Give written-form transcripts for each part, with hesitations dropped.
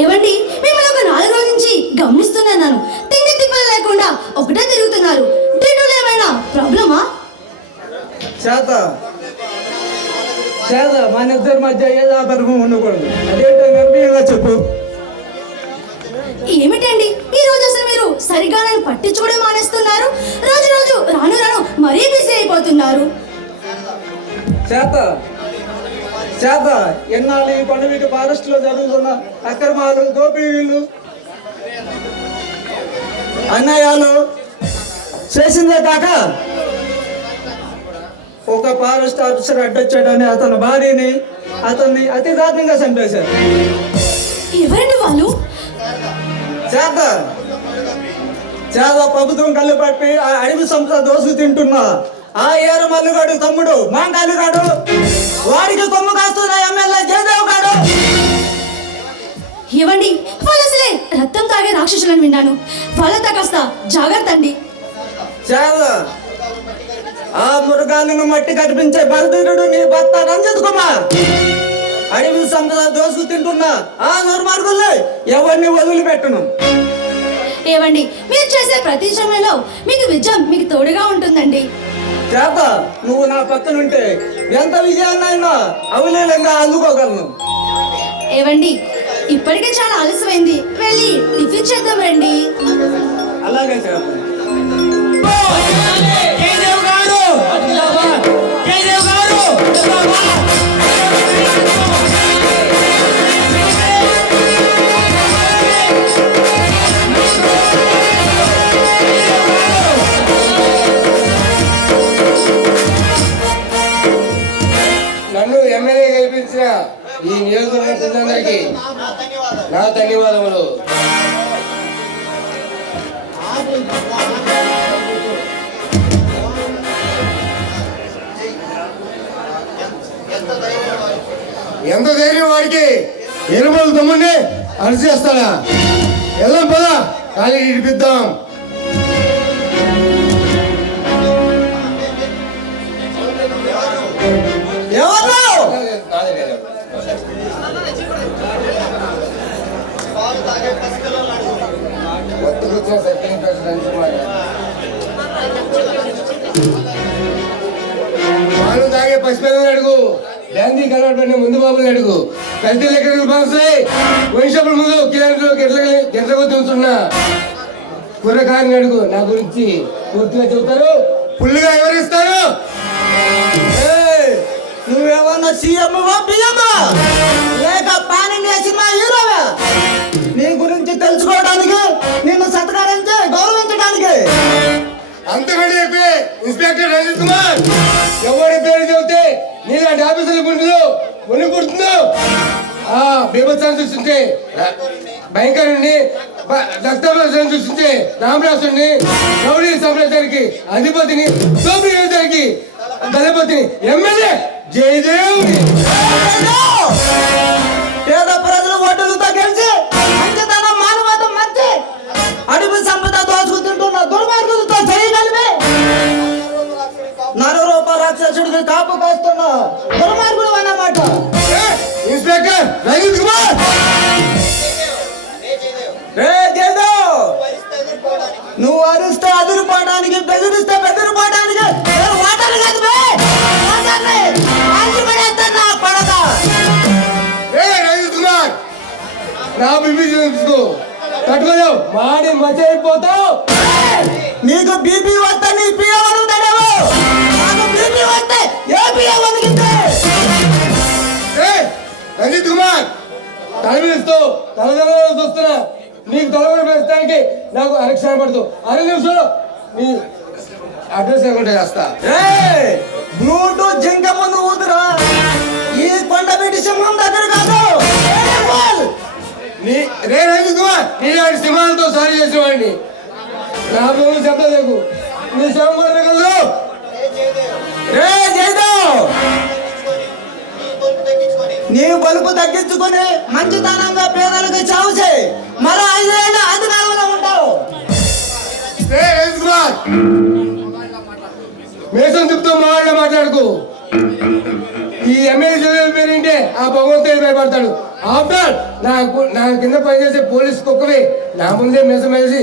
ఏవండి, మిమ్మల్ని ఒక 4 రోజుల నుంచి గమనిస్తున్నాను. తిండి తిప్పలు లేకుండా ఒకటే తిరుగుతున్నారు. దీంట్లో ఏమైనా ప్రాబ్లమా? చేత మన ఇద్దరి మధ్య ఏదో ఆధారం ఉండకూడదు. అదేంటో గర్భీయంగా చెప్పు. ఏమిటండి ఈ రోజు అసలు మీరు సరిగా నన్ను పట్టించుకోవడం మానేస్తున్నారు. రోజు రోజు రాను రాను మరీ బిజీ అయిపోతున్నారు. చేత ఎన్నాళ్ళు ఈ కొండవీటి ఫారెస్ట్ లో జరుగుతున్న అక్రమాలు, దోపిడీలు, అన్యాయాలు చేసిందే కాక ఒక ఫారెస్ట్ ఆఫీసర్ అడ్డొచ్చాడని అతని భార్యని అతన్ని అతి దారుణంగా చంపేశారు. ఎవరండి వాళ్ళు? చేత ప్రభుత్వం కళ్ళు పట్టి ఆ అడవి సంపద దోసు తింటున్నా ఆ ఏర మల్లుగాడు తమ్ముడు మాంగాలుగాడు, వాడికి కొమ్ము కాస్తున్న ఎమ్మెల్యే జయదేవ్ గాడు. ఇవ్వండి, వాళ్ళు అసలే రక్తం తాగే రాక్షసులను విన్నాను. వాళ్ళతో కాస్త జాగ్రత్త అండి. ఆ మృగాలను మట్టి కనిపించే బలదీరుడు నీ భర్త రంజిత్ కుమార్ అడవి సంపద దోసు తింటున్నా ఆ దుర్మార్గుల్ని ఎవరిని వదిలిపెట్టను. ఏవండి, మీరు చేసే ప్రతి సమయంలో మీకు విజయం మీకు తోడుగా ఉంటుందండి. చేత నువ్వు నా పక్కనుంటే ఎంత విజయాన్నైనా అవలీలంగా అందుకోగలను. ఏవండి, ఇప్పటికే చాలా ఆలస్యమైంది. వెళ్ళి టిఫిన్ చేద్దాం రండి. అలాగే చేత. నన్ను ఎమ్మెల్యే గెలిపించిన ఈ నియోజకవర్గ ప్రజలందరికీ నా ధన్యవాదములు. ఎంత ధైర్యం వాడికి! ఎరుమల తమ్ముడిని అరెస్ట్ చేస్తాడా? వెళ్దాం పద, ఖాళీ ఇడిపిద్దాం. పాలు తాగే పసిపిల్లలు అడుగు, గాంధీ కలవడం ముందు బాబుని అడుగు, కల్తీలు ఎక్కడికి పంచుతాయి, వైషపుల ముందు కిలోమీటర్లు గెట్లకు తింటున్నా కుర్రకారిని అడుగు, నా గురించి పూర్తిగా చెబుతారు, ఫుల్గా వివరిస్తారు. నువ్వేమన్నా సీఎం లేక పాన్ ఇండియా సినిమా హీరోవా? నీ గురించి తెలుసుకోవడానికి, నిన్ను సత్కరించి గౌరవించడానికి. అంతకంటే ఎక్కువే ఇన్స్పెక్టర్ రంజిత్ కుమార్. ఎవరి పేరు చెబితే నీలాంటి ఆఫీసుల గుండెలు ముని పుడుతుందో ఆ బీభత్సాన్ని సృష్టించే భయంకరుణ్ణి, రక్తప్రసాన్ని సృష్టించే రామరాసుని, రౌడీ సామ్రాజ్యానికి అధిపతిని, సోమయానికి దళపతిని, ఎమ్మెల్యే జయదేవుని. పేద ప్రజలు ఓటులతో గెలిచి మంచితనం, మానవత్వం మర్చి అడవి సంపద దోచుకుంటున్న దుర్మార్గులతో చేయగలిపి నరరూప రాక్షసుడికి కాపు కాస్తున్న దుర్మార్గుడు అన్నమాట. ఇన్స్పెక్టర్ రంజిత్ కుమార్. నువ్వు అరిస్తే అదిరిపోవడానికి, బెదిరిస్తే బెదిరిపోవడానికి వాటలు కాదు రంజిత్ కుమార్. నా బీపీ తట్టుకోలేవు, మాడి మచ్చైపోతావు. నీకు బీపీ వస్తే నీ పిల్లలు నాకు బీపీ వస్తే ఏ పిల్లలు రంజిత్ కుమార్, తలపిస్తూ తలదల చూస్తున్నా, నీకు తలబడి పెంచడానికి నాకు అరక్షణ పడుతూ 6 నిమిషాలు నీ అడ్రస్ లేకుండా చేస్తా. బ్లూటూత్ జింక ముందు ఊదురా, ఈ కొండబెట్టి సింహం దగ్గర కాదు. రే రంజిత్ కుమార్, నీలాంటి సింహాలతో సారీ చేసిన వాడిని నా పేరు చెప్పలేదు. నీ సింహం నీ బలుపు తగ్గించుకుని మంచితనంగా పేదలకు చావు చేయి. మరో 5 ఏళ్ళు అధికారంలో ఉంటావు. మేసం తిప్పుతూ మాట్లాడుకు. ఈ ఎమ్మెల్యే పేరేంటే ఆ భగవంతుడు భయపడతాడు. ఆఫ్టర్ నా కింద పనిచేసే పోలీస్ కుక్కవి నా ముందే మెసేసి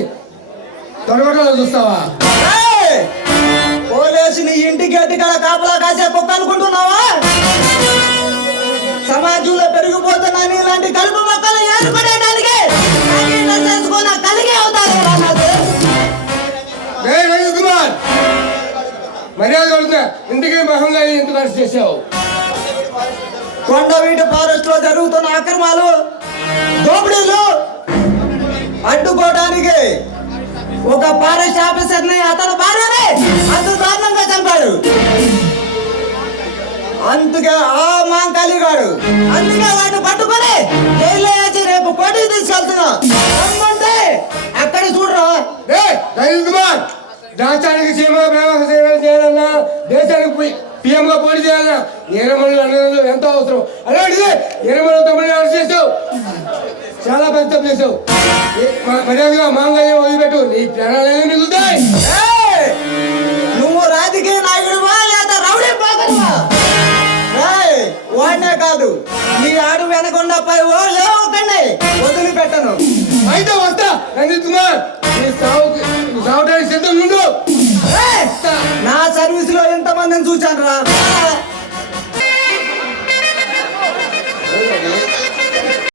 తొడగొట్టాలో చూస్తావా? ఏయ్! పోలీసుని ఇంటి గట్టి కాడ కాపలా కాసే కుక్క అనుకుంటున్నావా? సమాజంలో పెరిగిపోతున్న ఇలాంటి కలుపు మొక్కలు ఏరుకునేటానికి చేసుకున్న కలిగి అవుతారు రజత్ కుమార్ మర్యాద అడుగుతా, ఇంటికి మహంగా ఎందుకు అరెస్ట్ చేశావు? కొండవీటి ఫారెస్ట్ లో జరుగుతున్న అక్రమాలు దోపిడీలు అడ్డుకోవడానికి ఒక ఫారెస్ట్ ఆఫీసర్ ని అతను భార్యని అంత దారుణంగా చంపాడు. అందుకే ఆ మాంకాళిగాడు అందుకే వాడిని పట్టుకొని జైల్లో వేసి రేపు కోర్టుకి తీసుకెళ్తున్నా. రమ్మంటే అక్కడ చూడరా. రజత్ కుమార్ రాష్ట్రానికి సీమ ప్రేమ సేవలు చేయాలన్నా, దేశానికి పిఎం గా పోటీ చేయాలన్నా ఎర్రమల్లు అన్నది ఎంతో అవసరం. అలాంటిది ఎర్రమల్లు తమ్ముడిని అరెస్ట్ చేసావు, చాలా పెద్ద తప్పు చేసావు. మర్యాదగా మాంగళ్యం వదిలిపెట్టు, నీ ప్రాణాలు మిగులుతాయి. ఏయ్! నువ్వు రాజకీయ నాయకుడువా లేదా రౌడీ పోకరువా? ఏయ్! వాడినే కాదు నీ ఆడు వెనకుండా పై ఓ లేవకండి వదిలిపెట్టను. అయితే వస్తా రంజిత్ కుమార్, నీ సాగుటానికి సిద్ధంగా ఉండు. ఏయ్! నా సర్వీస్ లో ఎంతమందిని చూశాను రా.